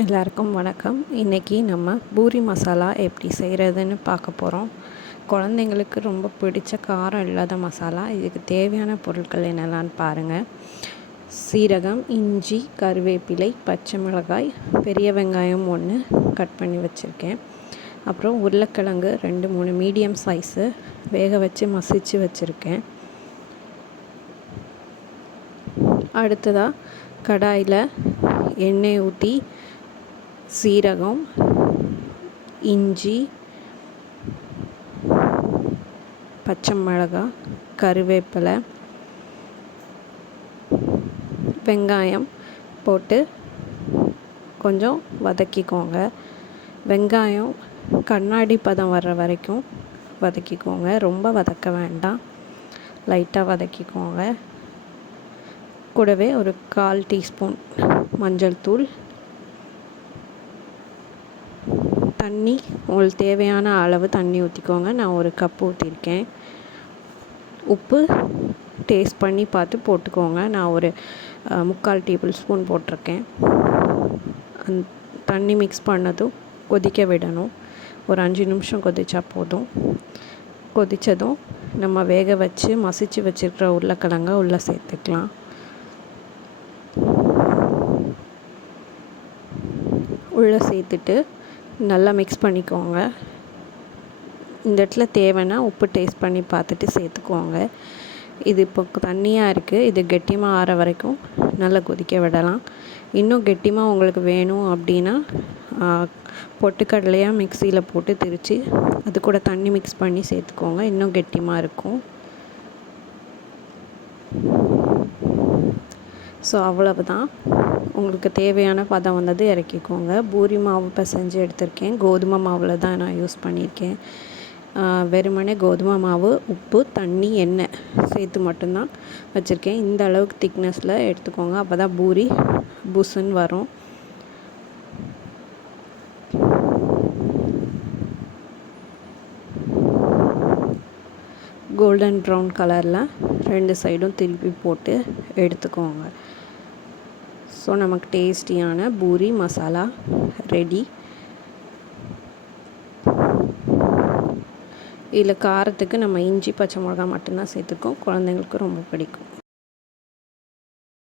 எல்லாருக்கும் வணக்கம். இன்றைக்கி நம்ம பூரி மசாலா எப்படி செய்கிறதுன்னு பார்க்க போகிறோம் குழந்தைங்களுக்கு ரொம்ப பிடிச்ச காரம் இல்லாத மசாலா. இதுக்கு தேவையான பொருட்கள் என்னெல்லான்னு பாருங்கள் சீரகம் இஞ்சி கருவேப்பிலை பச்சை மிளகாய் பெரிய வெங்காயம் ஒன்று கட் பண்ணி வச்சுருக்கேன். அப்புறம் உருளைக்கிழங்கு ரெண்டு மூணு மீடியம் சைஸு வேக வச்சு மசிச்சு வச்சுருக்கேன். அடுத்ததாக கடாயில் எண்ணெய் ஊற்றி சீரகம் இஞ்சி பச்சை மிளகா கருவேப்பிலை வெங்காயம் போட்டு கொஞ்சம் வதக்கிக்கோங்க. வெங்காயம் கண்ணாடி பதம் வர்ற வரைக்கும் வதக்கிக்கோங்க. ரொம்ப வதக்க வேண்டாம். லைட்டாக வதக்கிக்கோங்க. கூடவே ஒரு கால் டீஸ்பூன் மஞ்சள் தூள் தண்ணி உங்களுக்கு தேவையான அளவு தண்ணி ஊற்றிக்கோங்க நான் ஒரு கப் ஊற்றிருக்கேன் உப்பு டேஸ்ட் பண்ணி பார்த்து போட்டுக்கோங்க. நான் ஒரு முக்கால் டேபிள் ஸ்பூன் போட்டிருக்கேன். அந் தண்ணி மிக்ஸ் பண்ணதும் கொதிக்க விடணும். ஒரு அஞ்சு நிமிஷம் கொதிச்சா போதும். கொதித்ததும் நம்ம வேக வச்சு மசிச்சு வச்சுருக்கிற உருளைக்கிழங்க உள்ளே சேர்த்துக்கலாம். உள்ளே சேர்த்துட்டு நல்லா மிக்ஸ் பண்ணிக்கோங்க. இந்த இடத்துல தேவைன்னா உப்பு டேஸ்ட் பண்ணி பார்த்துட்டு சேர்த்துக்குவாங்க. இது இப்போ தண்ணியாக இருக்குது இது கெட்டியமாக ஆற வரைக்கும் நல்லா கொதிக்க விடலாம். இன்னும் கெட்டியமாக உங்களுக்கு வேணும் அப்படின்னா பொட்டுக்கடலையாக மிக்சியில் போட்டு திரித்து அது கூட தண்ணி மிக்ஸ் பண்ணி சேர்த்துக்கோங்க. இன்னும் கெட்டியமாக இருக்கும். ஸோ அவ்வளவு தான் உங்களுக்கு தேவையான பதம் வந்தது இறக்கிக்கோங்க. பூரி மாவு பிசைஞ்சு எடுத்திருக்கேன். கோதுமை மாவில் தான் நான் யூஸ் பண்ணியிருக்கேன். வெறுமனே கோதுமை மாவு உப்பு தண்ணி எண்ணெய் சேர்த்து மட்டும்தான் வச்சுருக்கேன். இந்த அளவுக்கு திக்னஸில் எடுத்துக்கோங்க. அப்போ தான் பூரி புசுன்னு வரும். கோல்டன் ப்ரௌன் கலரில் ரெண்டு சைடும் திருப்பி போட்டு எடுத்துக்கோங்க. ஸோ நமக்கு டேஸ்டியான பூரி மசாலா ரெடி இதில் காரத்துக்கு நம்ம இஞ்சி பச்சை மிளகா மட்டும்தான் சேர்த்துக்கோம். குழந்தைங்களுக்கு ரொம்ப பிடிக்கும்.